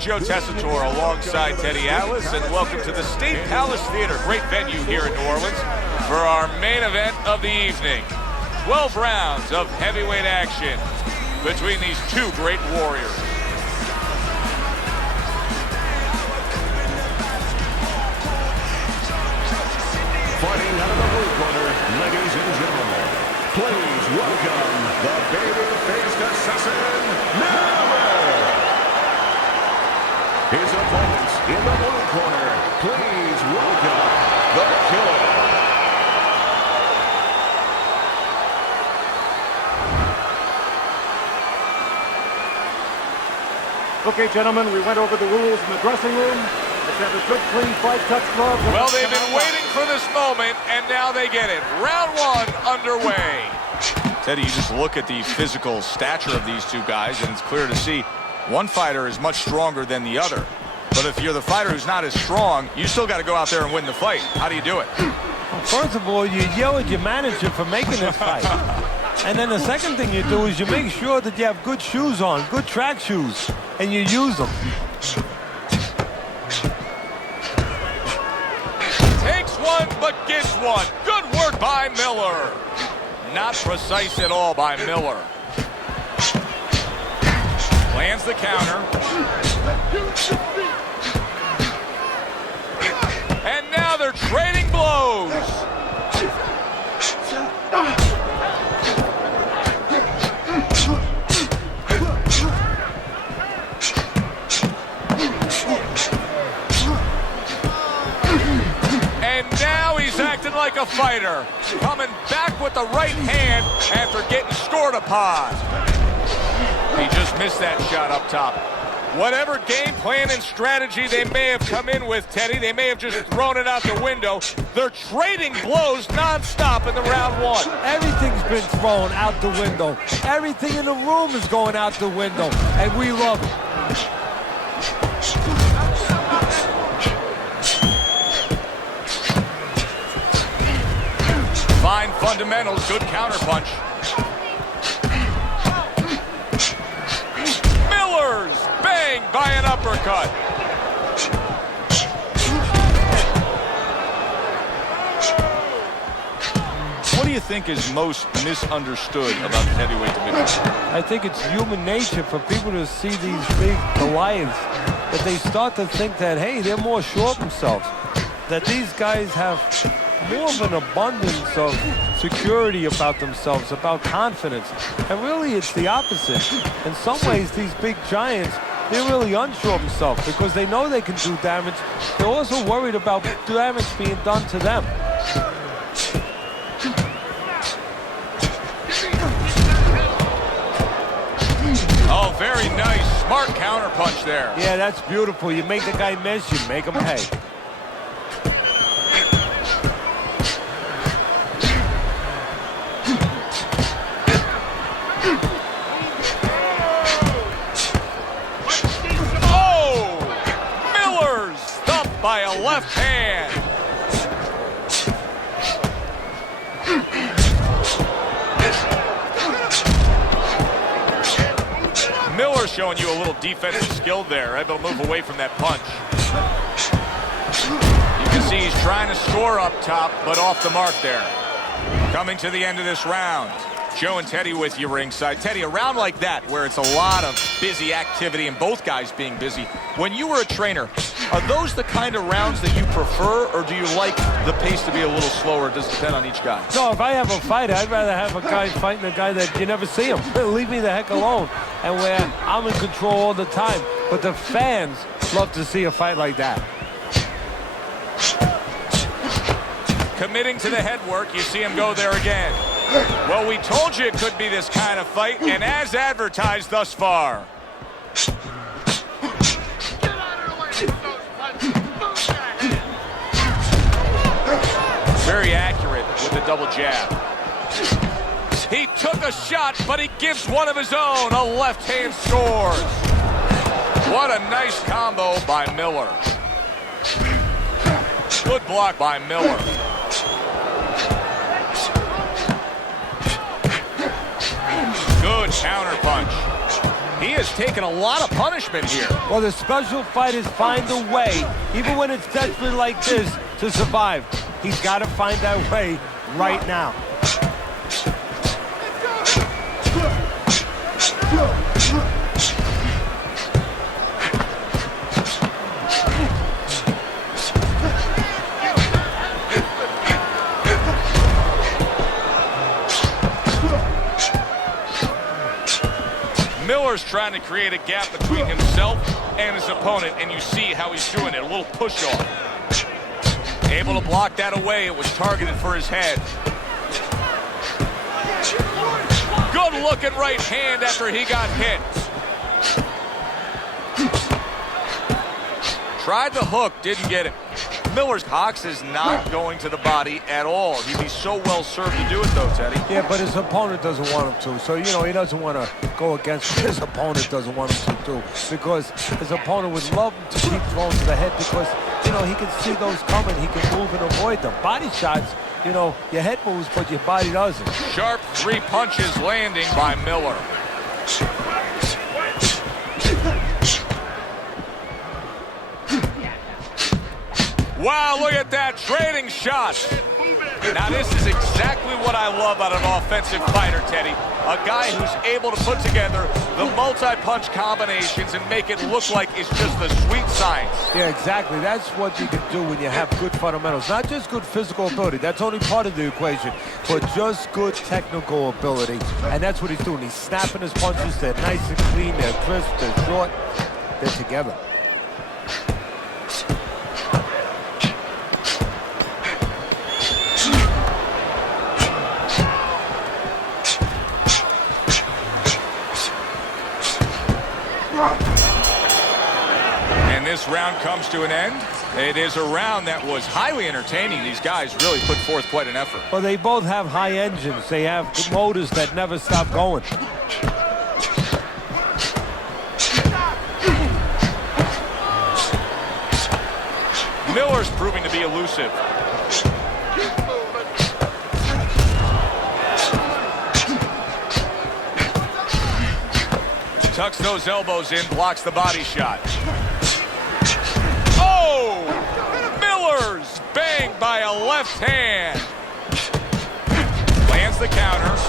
Joe Tessitore alongside Teddy Atlas, and welcome to the State Palace Theater, great venue here in New Orleans, for our main event of the evening. 12 rounds of heavyweight action between these two great warriors. Fighting out of the blue corner, ladies and gentlemen, please welcome the baby-faced assassin, Miller. His opponents in the blue corner, please welcome the Killer. Okay, gentlemen, we went over the rules in the dressing room. Let's have a good, clean fight, touch gloves. Well, they've been waiting for this moment, and now they get it. Round one underway. Teddy, you just look at the physical stature of these two guys, and it's clear to see one fighter is much stronger than the other. But if you're the fighter who's not as strong, you still got to go out there and win the fight. How do you do it? Well, first of all, you yell at your manager for making this fight. And then the second thing you do is you make sure that you have good shoes on, good track shoes, and you use them. Takes one, but gets one. Good work by Miller. Not precise at all by Miller. Lands the counter. And now they're trading blows. And now he's acting like a fighter, coming back with the right hand after getting scored upon. He just missed that shot up top. Whatever game plan and strategy they may have come in with, Teddy, they may have just thrown it out the window. They're trading blows nonstop in the round one. Everything's been thrown out the window. Everything in the room is going out the window, and we love it. Fine fundamentals, good counterpunch. Miller's bang by an uppercut. What do you think is most misunderstood about the heavyweight division? I think it's human nature for people to see these big Goliaths, that they start to think that, hey, they're more sure of themselves, that these guys have more of an abundance of security about themselves, about confidence. And really, it's the opposite. In some ways, these big giants, they're really unsure of themselves because they know they can do damage. They're also worried about damage being done to them. Oh, very nice. Smart counterpunch there. Yeah, that's beautiful. You make the guy miss, you make him pay. By a left hand. Miller showing you a little defensive skill there, able to move away from that punch. You can see he's trying to score up top, but off the mark there. Coming to the end of this round. Joe and Teddy with you ringside. Teddy, a round like that where it's a lot of busy activity and both guys being busy, when you were a trainer, are those the kind of rounds that you prefer, or do you like the pace to be a little slower? Does it depend on each guy? No, if I have a fight, I'd rather have a guy fighting a guy that you never see him. Leave me the heck alone. And where I'm in control all the time. But the fans love to see a fight like that. Committing to the headwork, you see him go there again. Well, we told you it could be this kind of fight, and as advertised thus far. Very accurate with the double jab. He took a shot, but he gives one of his own. A left hand scores. What a nice combo by Miller. Good block by Miller. Good counter punch. He has taken a lot of punishment here. Well, the special fighters find a way, even when it's desperate like this, to survive. He's got to find that way right now. Miller's trying to create a gap between himself and his opponent, and you see how he's doing it, a little push-off. Able to block that away. It was targeted for his head. Good-looking right hand after he got hit. Tried the hook, didn't get it. Miller's box is not going to the body at all. He'd be so well served to do it, though, Teddy. Yeah, but his opponent doesn't want him to. So, you know, he doesn't want to go against what his opponent doesn't want him to do. Because his opponent would love him to keep throwing to the head because, you know, he can see those coming. He can move and avoid them. Body shots, you know, your head moves, but your body doesn't. Sharp 3 punches landing by Miller. Wow, look at that, trading shots. Now this is exactly what I love out of an offensive fighter, Teddy. A guy who's able to put together the multi-punch combinations and make it look like it's just the sweet science. Yeah, exactly. That's what you can do when you have good fundamentals. Not just good physical ability. That's only part of the equation. But just good technical ability. And that's what he's doing. He's snapping his punches. They're nice and clean. They're crisp. They're short. They're together. And this round comes to an end. It is a round that was highly entertaining. These guys really put forth quite an effort. Well, they both have high engines. They have motors that never stop going. Miller's proving to be elusive. Tucks those elbows in, blocks the body shot. Oh! Miller's banged by a left hand. Lands the counters.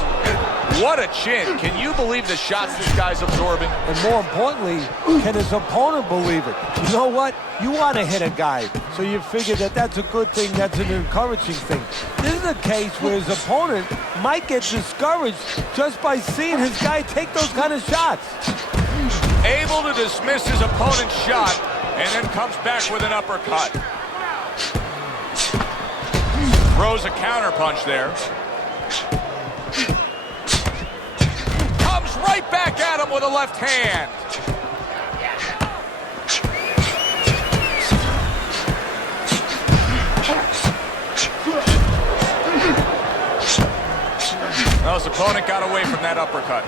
What a chin. Can you believe the shots this guy's absorbing? And more importantly, can his opponent believe it? You know what? You want to hit a guy, so you figure that that's a good thing, that's an encouraging thing. This is a case where his opponent might get discouraged just by seeing his guy take those kind of shots. Able to dismiss his opponent's shot, and then comes back with an uppercut. Throws a counter punch there. Comes right back at him with a left hand. Well, his opponent got away from that uppercut.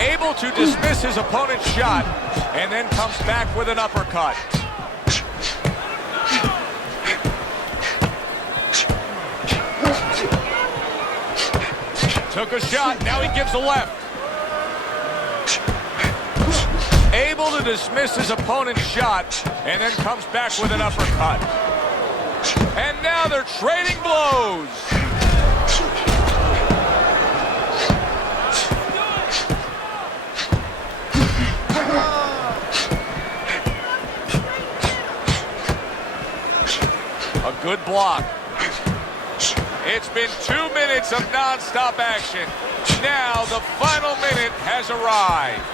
Able to dismiss his opponent's shot, and then comes back with an uppercut. Took a shot, now he gives a left. Able to dismiss his opponent's shot, and then comes back with an uppercut. And now they're trading blows. A good block. It's been 2 minutes of non-stop action. Now the final minute has arrived.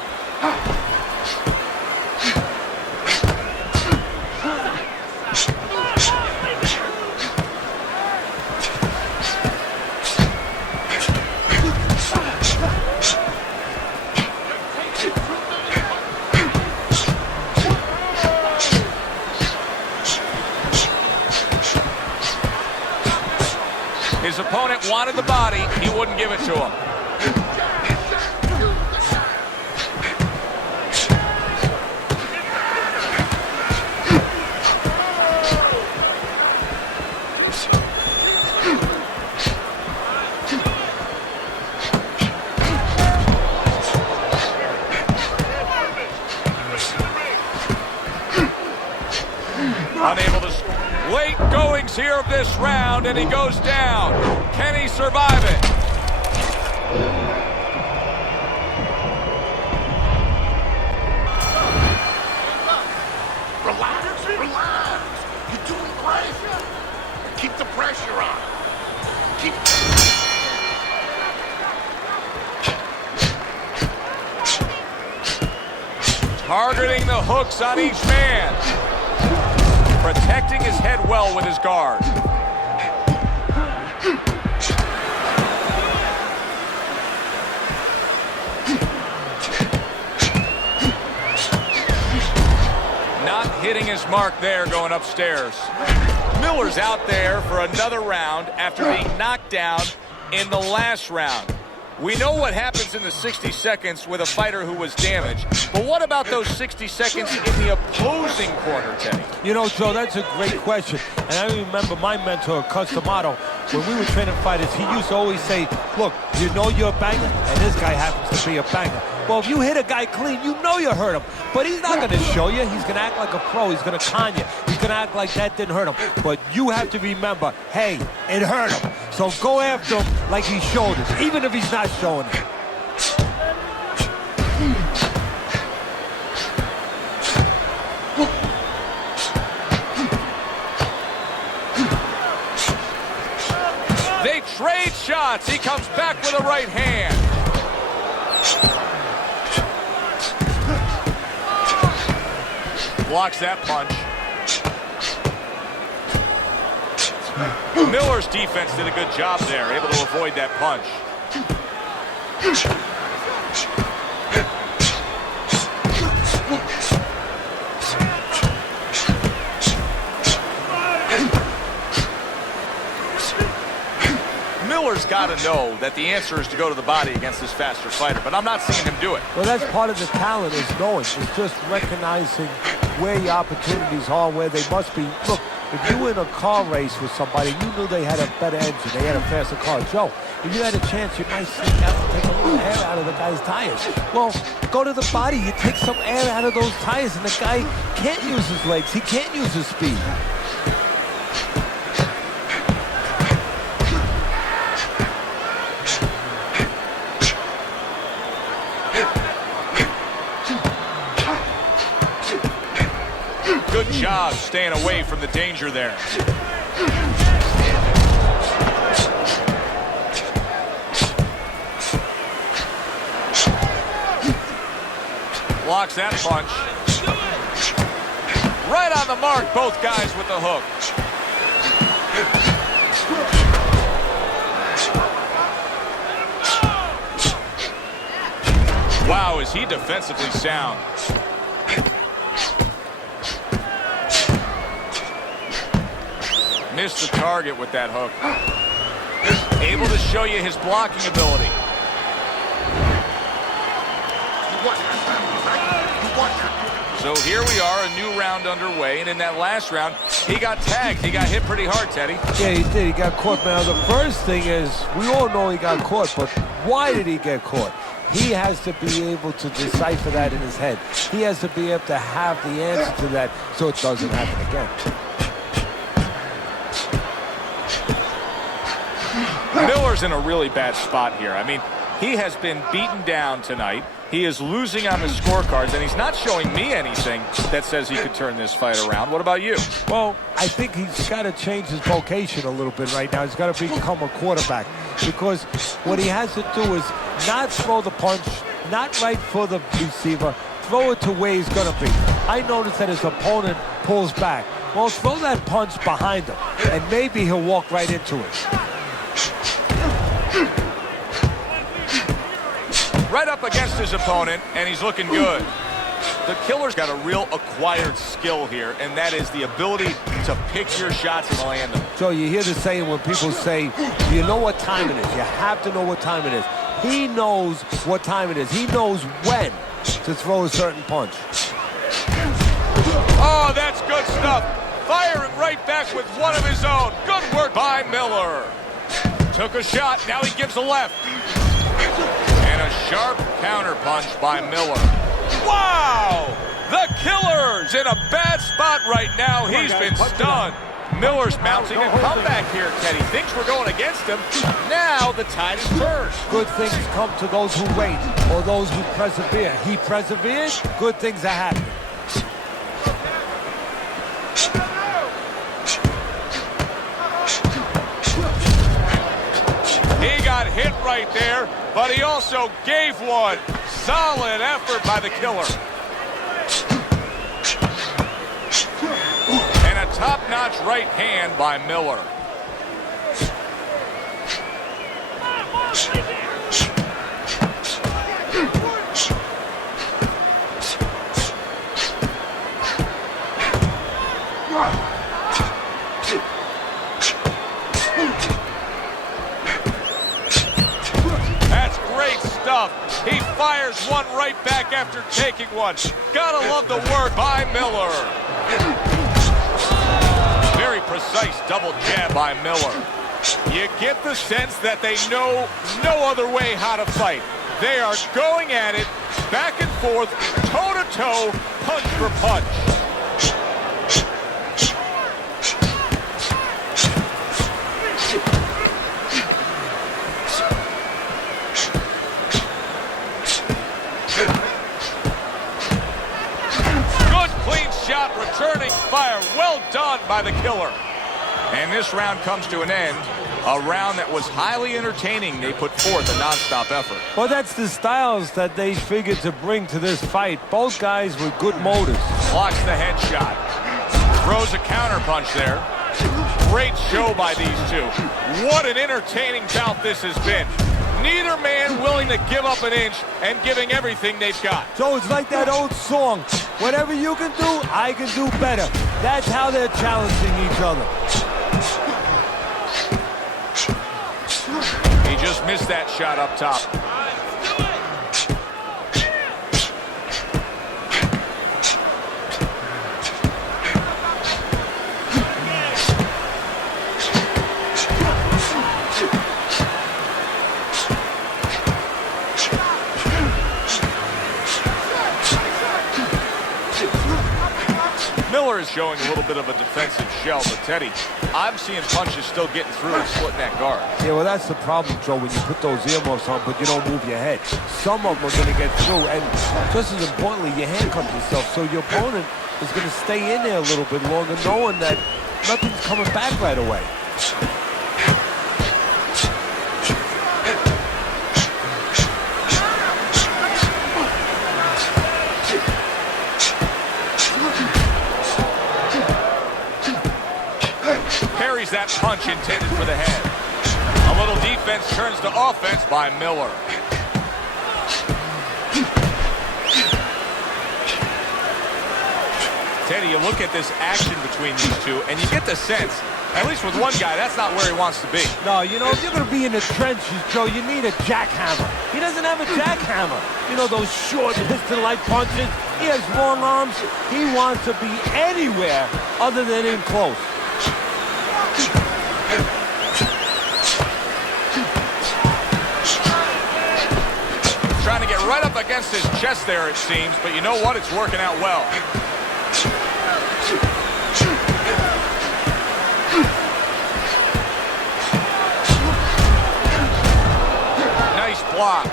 His opponent wanted the body, he wouldn't give it to him. seconds here of this round, and he goes down. Can he survive it? Relax, relax. You're doing great. Keep the pressure on. Keep... Targeting the hooks on each man. Protecting his head well with his guard. Not hitting his mark there going upstairs. Miller's out there for another round after being knocked down in the last round. We know what happens in the 60 seconds with a fighter who was damaged, but what about those 60 seconds in the opposing corner, Teddy? You know, Joe, that's a great question. And I remember my mentor, Customato, when we were training fighters, he used to always say, look, you know you're a banger, and this guy happens to be a banger. Well, if you hit a guy clean, you know you hurt him. But he's not going to show you. He's going to act like a pro. He's going to con you. He's going to act like that didn't hurt him. But you have to remember, hey, it hurt him. So go after him like he showed us, even if he's not showing it. They trade shots. He comes back with a right hand. Blocks that punch. Miller's defense did a good job there, able to avoid that punch. Miller's got to know that the answer is to go to the body against this faster fighter, but I'm not seeing him do it. Well, that's part of the talent, is knowing. It's just recognizing where your opportunities are, where they must be. Look, if you were in a car race with somebody, you knew they had a better engine, they had a faster car. Joe, if you had a chance, you might sneak out and take a little air out of the guy's tires. Well, go to the body, you take some air out of those tires, and the guy can't use his legs, he can't use his speed. Good job staying away from the danger there. Blocks that punch. Right on the mark, both guys with the hook. Wow, is he defensively sound. Missed the target with that hook. Able to show you his blocking ability. So here we are, a new round underway, and in that last round, he got tagged. He got hit pretty hard, Teddy. Yeah, he did. He got caught. Now, the first thing is, we all know he got caught, but why did he get caught? He has to be able to decipher that in his head. He has to be able to have the answer to that so it doesn't happen again. Miller's in a really bad spot here. I mean, he has been beaten down tonight. He is losing on the scorecards, and he's not showing me anything that says he could turn this fight around. What about you? Well, I think he's got to change his vocation a little bit right now. He's got to become a quarterback, because what he has to do is not throw the punch, not right for the receiver, throw it to where he's going to be. I noticed that his opponent pulls back. Well, throw that punch behind him, and maybe he'll walk right into it. Right up against his opponent, and he's looking good. The killer's got a real acquired skill here, and that is the ability to pick your shots and land them. So you hear the saying when people say, you know what time it is. You have to know what time it is. He knows what time it is. He knows when to throw a certain punch. Oh, that's good stuff. Firing right back with one of his own. Good work by Miller. Took a shot, now he gives a left. And a sharp counter punch by Miller. Wow! The killer's in a bad spot right now. He's been stunned. Miller's mounting a comeback here, Teddy. Things were going against him. Now the tide is turned. Good things come to those who wait or those who persevere. He persevered, good things are happening. He got hit right there, but he also gave one. Solid effort by the killer. And a top-notch right hand by Miller. That's great stuff. He fires one right back after taking one. Gotta love the work by Miller. Very precise double jab by Miller. You get the sense that they know no other way how to fight. They are going at it, back and forth, toe-to-toe, punch for punch. Good clean shot, returning fire. Well done by the killer. And this round comes to an end. A round that was highly entertaining. They put forth a non-stop effort. Well, that's the styles that they figured to bring to this fight. Both guys with good motives. Blocks the headshot. Throws a counterpunch there. Great show by these two. What an entertaining bout this has been. Neither man willing to give up an inch and giving everything they've got. So it's like that old song, whatever you can do, I can do better. That's how they're challenging each other. He just missed that shot up top. Miller is showing a little bit of a defensive shell, but Teddy, I'm seeing punches still getting through and splitting that guard. Yeah, well, that's the problem, Joe, when you put those earmuffs on, but you don't move your head. Some of them are going to get through, and just as importantly, you handcuff yourself, so your opponent is going to stay in there a little bit longer, knowing that nothing's coming back right away. Parries that punch intended for the head. A little defense turns to offense by Miller. Teddy, you look at this action between these two, and you get the sense, at least with one guy, that's not where he wants to be. No, you know, if you're going to be in the trenches, Joe, you need a jackhammer. He doesn't have a jackhammer. You know, those short piston-like punches. He has long arms. He wants to be anywhere other than in close. Trying to get right up against his chest there, it seems, but you know what? It's working out well. Nice block.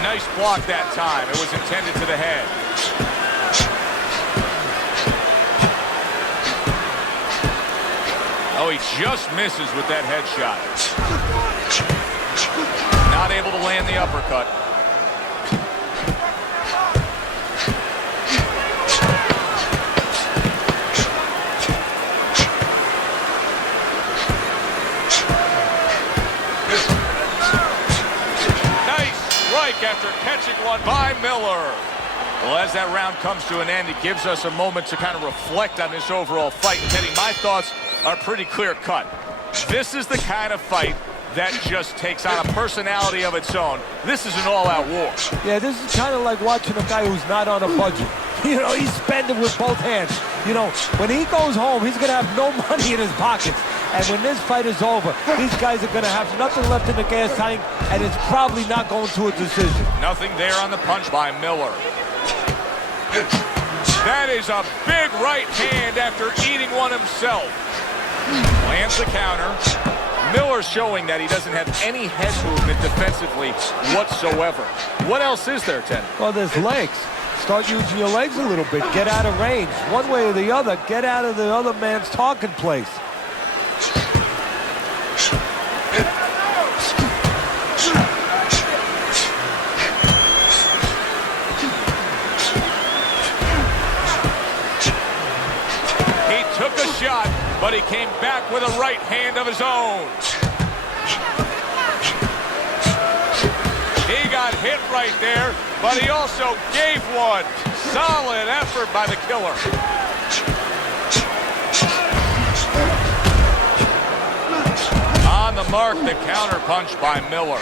Nice block that time. It was intended to the head. Oh, he just misses with that headshot. Not able to land the uppercut. After catching one by Miller. Well, as that round comes to an end, it gives us a moment to kind of reflect on this overall fight. And Teddy, my thoughts are pretty clear-cut. This is the kind of fight that just takes on a personality of its own. This is an all-out war. Yeah, this is kind of like watching a guy who's not on a budget. You know, he's spending with both hands. You know, when he goes home, he's going to have no money in his pockets. And when this fight is over, these guys are going to have nothing left in the gas tank, and it's probably not going to a decision. Nothing there on the punch by Miller. That is a big right hand after eating one himself. Lands the counter. Miller showing that he doesn't have any head movement defensively whatsoever. What else is there, Ted? Well, there's legs. Start using your legs a little bit. Get out of range. One way or the other, get out of the other man's talking place. He took a shot, but he came back with a right hand of his own. He got hit right there, but he also gave one. Solid effort by the killer. On the mark, the counter punch by Miller.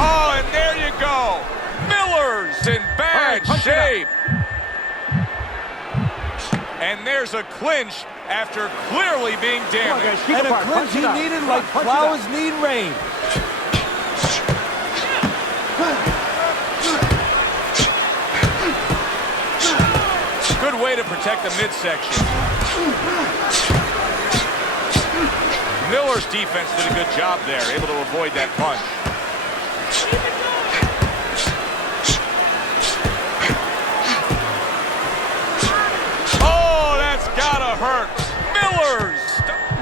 Oh, and there you go. Miller's in bad shape. And there's a clinch after clearly being damaged. And a clinch he needed like flowers need rain. Good way to protect the midsection. Miller's defense did a good job there, able to avoid that punch. Oh, that's gotta hurt. Miller's.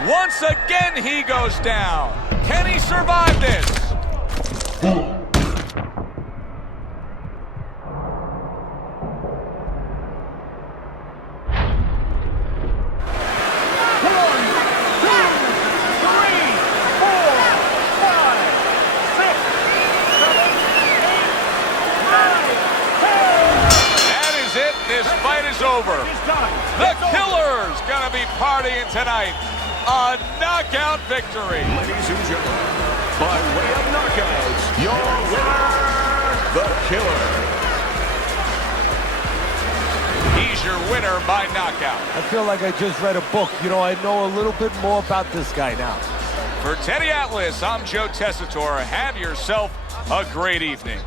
Once again, he goes down. Can he survive this? This fight is over. The killer's gonna be partying tonight. A knockout victory. Ladies and gentlemen, by way of knockouts, your winner, the killer. He's your winner by knockout. I feel like I just read a book. You know, I know a little bit more about this guy now. For Teddy Atlas, I'm Joe Tessitore. Have yourself a great evening.